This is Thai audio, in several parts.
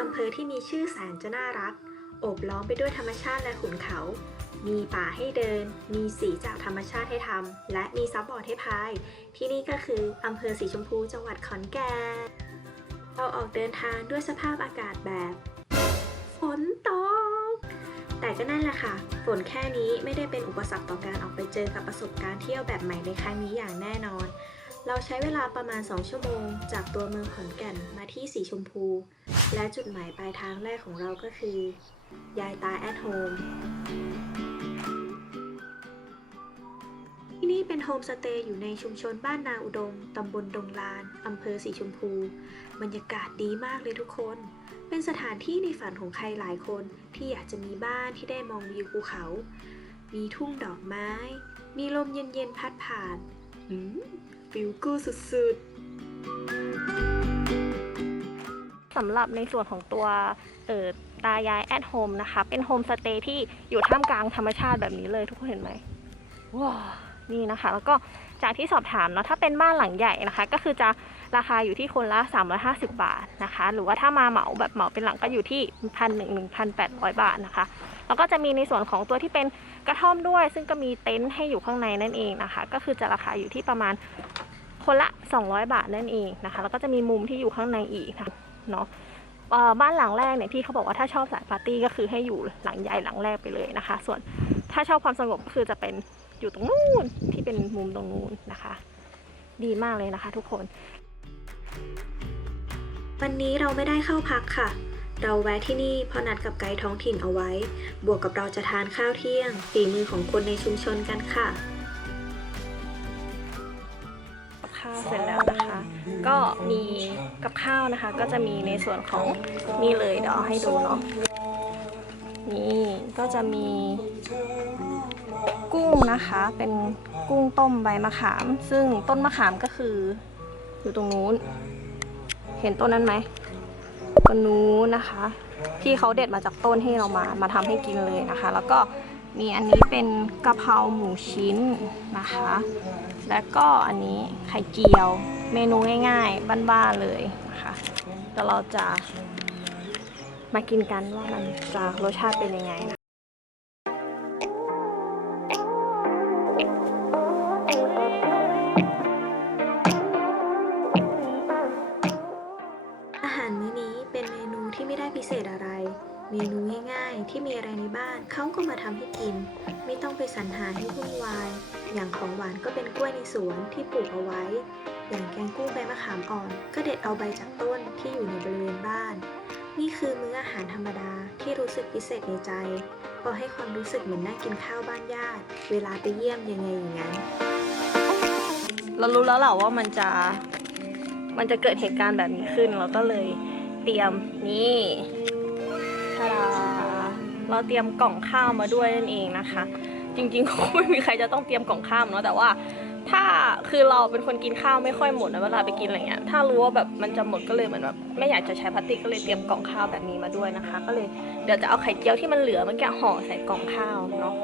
อำเภอที่มีชื่อแสนจะน่ารัก โอบล้อมไปด้วยธรรมชาติและขุนเขา มีป่าให้เดิน มีสีจากธรรมชาติให้ทำ และมีซับบอร์ดให้พาย ที่นี่ก็คืออำเภอสีชมพูจังหวัดขอนแก่น เราออกเดินทางด้วยสภาพอากาศแบบฝนตก แต่ก็นั่นแหละค่ะ ฝนแค่นี้ไม่ได้เป็นอุปสรรคต่อการออกไปเจอกับประสบการณ์เที่ยวแบบใหม่ในครั้งนี้อย่างแน่นอน เราใช้เวลาประมาณ 2 ชั่วโมง จากตัวเมืองขอนแก่นมาที่สีชมพู และจุดหมายปลายทางแรกของเราก็คือ ยายตาแอทโฮมที่นี่เป็นโฮมสเตย์อยู่ในชุมชนบ้านนาอุดม ตำบลดงลาน อำเภอสีชมพู บรรยากาศดีมากเลยทุกคน เป็นสถานที่ในฝันของใครหลายคนที่อยากจะมีบ้านที่ได้มองวิวภูเขา มีทุ่งดอกไม้ มีลมเย็นๆพัดผ่านอืม ฟิลกูสุดๆสำหรับในส่วนของตัวเอ่อตายายแอดโฮมนะคะ เป็นโฮมสเตย์ที่อยู่ท่ามกลางธรรมชาติแบบนี้เลยทุกคนเห็นไหมว้าวนี่นะคะ แล้วก็จากที่สอบถามเนาะถ้าเป็นบ้านหลังใหญ่นะคะ ก็คือจะราคาอยู่ที่คนละ 350 บาทนะคะ หรือว่าถ้ามาเหมาแบบเหมาเป็นหลังก็อยู่ที่พันหนึ่งหนึ่งพันแปดร้อยบาทนะคะ แล้วก็จะมีในส่วนของตัวที่เป็นกระท่อมด้วย ซึ่งก็มีเต็นท์ให้อยู่ข้างในนั่นเองนะคะ ก็คือจะราคาอยู่ที่ประมาณคนละ 200 บาทนั่นเองนะคะ แล้วก็จะมีมุมที่อยู่ข้างในอีกนะคะเนาะบ้านหลังแรกเนี่ยพี่เขาบอกว่าถ้าชอบสายปาร์ตี้ก็คือให้อยู่หลังใหญ่หลังแรกไปเลยนะคะ ส่วนถ้าชอบความสงบก็คือจะเป็นอยู่ตรงนู้นที่เป็นมุมตรงนู้นนะคะ ดีมากเลยนะคะทุกคน วันนี้เราไม่ได้เข้าพักค่ะ เราแวะที่นี่เพราะนัดกับไกด์ท้องถิ่นเอาไว้ บวกกับเราจะทานข้าวเที่ยง ฝีมือของคนในชุมชนกันค่ะ กับข้าวเสร็จแล้วนะคะ ก็มีกับข้าวนะคะ ก็จะมีในส่วนของนี่เลยเดี๋ยวเอาให้ดูเนาะ นี่ก็จะมีกุ้งนะคะ เป็นกุ้งต้มใบมะขาม ซึ่งต้นมะขามก็คืออยู่ตรงนู้น เห็นต้นนั้นไหม ต้นนู้นนะคะ ที่เขาเด็ดมาจากต้นให้เรามามาทำให้กินเลยนะคะ แล้วก็มีอันนี้เป็นกะเพราหมูชิ้นนะคะ แล้วก็อันนี้ไข่เจียว เมนูง่ายๆบ้านๆเลยนะคะเดี๋ยวเราจะมากินกันว่ามันจะรสชาติเป็นยังไงนะ ษอะไร เมนูง่ายๆ ที่มีอะไรในบ้านเขาก็มาทำให้กิน ไม่ต้องไปสรรหาให้วุ่นวาย อย่างของหวานก็เป็นกล้วยในสวนที่ปลูกเอาไว้ อย่างแกงกุ้งใบมะขามอ่อน ก็เด็ดเอาใบจากต้นที่อยู่ในบริเวณบ้าน นี่คือมื้ออาหารธรรมดาที่รู้สึกพิเศษในใจพราะให้ความรู้สึกเหมือนนั่งกินข้าวบ้านญาติ เวลาไปเยี่ยมยังไงอย่างนั้นเรารู้แล้วแหละว่ามันจะมันจะเกิดเหตุการณ์แบบนี้ขึ้น เราก็เลย เตรียมนี่ทาดาเราเตรียมกล่องข้าวมาด้วยนั่นเองนะคะ จริงๆคงไม่มีใครจะต้องเตรียมกล่องข้าวเนาะแต่ว่าถ้าคือเราเป็นคนกินข้าวไม่ค่อยหมดนะเวลาไปกินอะไรเงี้ยถ้ารู้ว่าแบบมันจะหมดก็เลยเหมือนแบบไม่อยากจะใช้พลาสติกก็เลยเตรียมกล่องข้าวแบบนี้มาด้วยนะคะ ก็เลยเดี๋ยวจะเอาไข่เจียวที่มันเหลือเมื่อกี้ห่อใส่กล่องข้าวเนาะ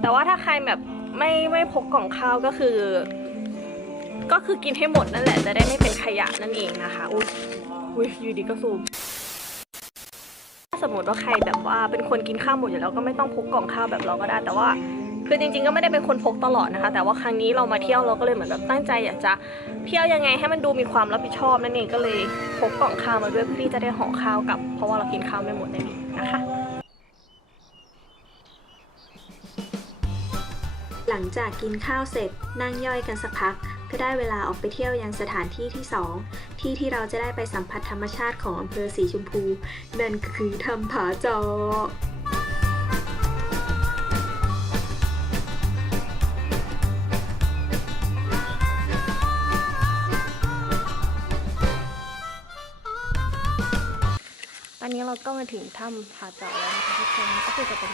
แต่ว่าถ้าใครแบบไม่ไม่พกกล่องข้าวก็คือ ก็คือกินให้หมดนั่นแหละจะได้ไม่เป็นขยะนั่นเองนะคะอุ้ย อุ้ยอยู่ดีก็ซูมถ้าสมมติว่าใครแบบว่าเป็นคนกินข้าวหมดอยู่แล้วก็ไม่ต้องพกกล่องข้าวแบบเราก็ได้ แต่ว่าคือจริงๆก็ไม่ได้เป็นคนพกตลอดนะคะ แต่ว่าครั้งนี้เรามาเที่ยวเราก็เลยเหมือนแบบตั้งใจอยากจะเที่ยวยังไงให้มันดูมีความรับผิดชอบนั่นเองก็เลยพกกล่องข้าวมาด้วยเพื่อที่จะได้ห่อข้าวกับ เพราะว่าเรากินข้าวไม่หมดนั่นเองนะคะ หลังจากกินข้าวเสร็จนั่งย่อยกันสักพัก ก็ได้เวลาออกไปเที่ยวยังสถานที่ที่ 2 ที่ที่เราจะได้ไปสัมผัสธรรมชาติของอำเภอสีชมพู นั่นคือทำผาจอตอนนี้เราก็มาถึงถ้ำผาจอแล้วนะคะทุกคนก็คือจะเป็น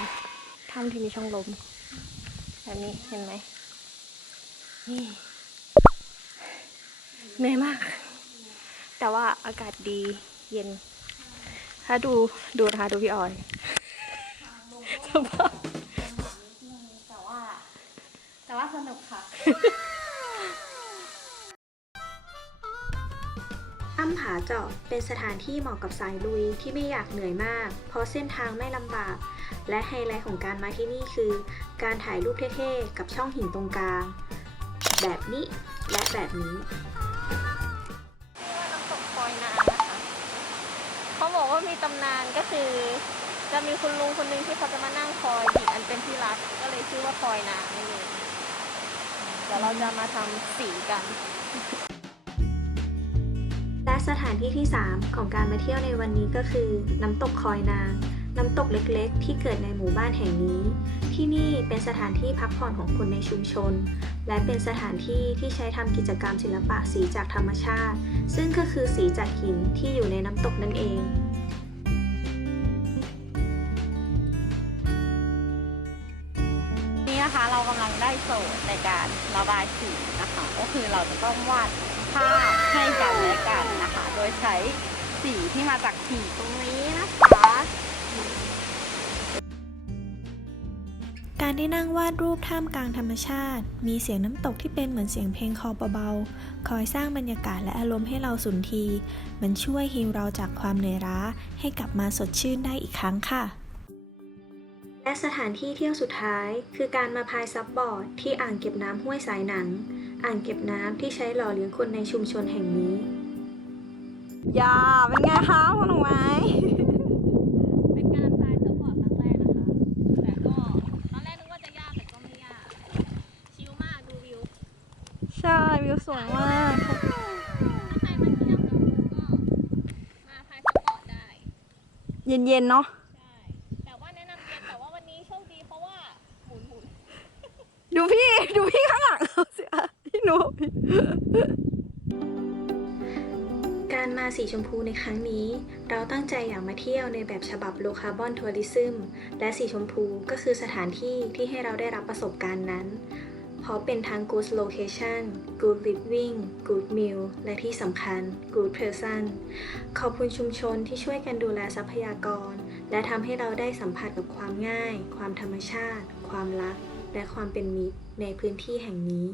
ถ้ำที่มีช่องลมแบบนี้เห็นไหมนี่ เหนื่อยมาก แต่ว่าอากาศดีเย็น ถ้าดูดูนะคะดูพี่ออยสภาพแต่ว่า แต่ว่าสนุกค่ะถ้ำผาเจาะเป็นสถานที่เหมาะกับสายลุยที่ไม่อยากเหนื่อยมาก เพราะเส้นทางไม่ลำบาก และไฮไลท์ของการมาที่นี่คือ การถ่ายรูปเท่ๆ กับช่องหินตรงกลาง แบบนี้และแบบนี้ มีตำนานก็คือ จะมีคุณลุงคนหนึ่งที่เขาจะมานั่งคอยหญิงอันเป็นที่รักก็เลยชื่อว่าคอยนางนั่นเองเดี๋ยวเราจะมาทำสีกัน และสถานที่ที่ 3 ของการมาเที่ยวในวันนี้ก็คือ น้ำตกคอยนาง น้ำตกเล็กๆ ที่เกิดในหมู่บ้านแห่งนี้ ที่นี่เป็นสถานที่พักผ่อนของคนในชุมชน และเป็นสถานที่ที่ใช้ทำกิจกรรมศิลปะสีจากธรรมชาติ ซึ่งก็คือสีจากหินที่อยู่ในน้ำตกนั่นเอง นะคะ เรากำลังได้โจทย์ในการระบายสีนะคะ ก็คือเราจะต้องวาดภาพให้กันและกันนะคะ โดยใช้สีที่มาจากหินตรงนี้นะคะการได้นั่งวาดรูปท่ามกลางธรรมชาติ มีเสียงน้ำตกที่เป็นเหมือนเสียงเพลงคอเบาๆ คอยสร้างบรรยากาศและอารมณ์ให้เราสุนทรีมันช่วยฮีลเราจากความเหนื่อยล้าให้กลับมาสดชื่นได้อีกครั้งค่ะ และสถานที่เที่ยวสุดท้าย คือการมาพายซับบอร์ดที่อ่างเก็บน้ำห้วยสายหนัง อ่างเก็บน้ำที่ใช้หล่อเลี้ยงคนในชุมชนแห่งนี้ยาเป็นไงคะคุณหนูไม้เป็นการพายสปอร์ตครั้งแรกนะคะ แต่ก็ตอนแรกนึกว่าจะยากแต่ก็ไม่ยาก ชิลมากดูวิว ใช่วิวสวยมากถ้าใครมาเที่ยวหนองบัวก็มาพายสปอร์ตได้ เย็นๆเนาะ ใช่ แต่ว่าแนะนำเย็นแต่ว่าวันนี้โชคดีเพราะว่าหมุนหมุน ดูพี่ ดูพี่ข้างหลังเขาสิอะพี่หนู การมาสีชมพูในครั้งนี้ เราตั้งใจอยากมาเที่ยวในแบบฉบับโลคาร์บอนทัวริซึมและสีชมพูก็คือสถานที่ที่ให้เราได้รับประสบการณ์นั้น เพราะเป็นทั้ง good location good living good meal และที่สำคัญ good person ขอบคุณชุมชนที่ช่วยกันดูแลทรัพยากร และทำให้เราได้สัมผัสกับความง่าย ความธรรมชาติ ความรัก และความเป็นมิตรในพื้นที่แห่งนี้